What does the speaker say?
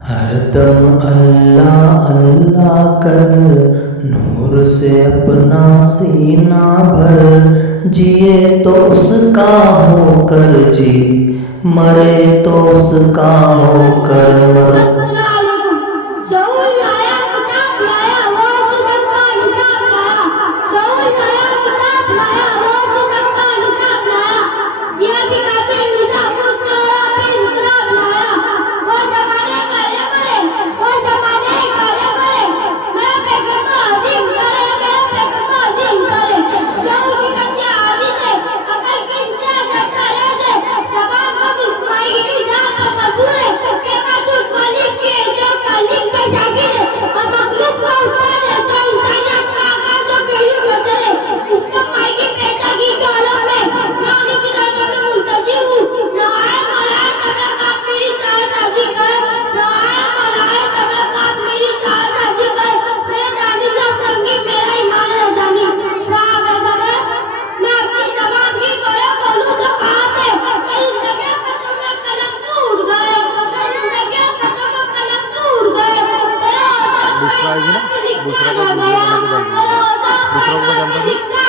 हरदम अल्लाह अल्लाह कर, नूर से अपना सीना भर। जिए तो उसका होकर जी, मरे तो उसका होकर मर। बुशरा आएगी ना, बुशरा का वीडियो बना के डाल दूंगा। बुशरा को जानता नहीं।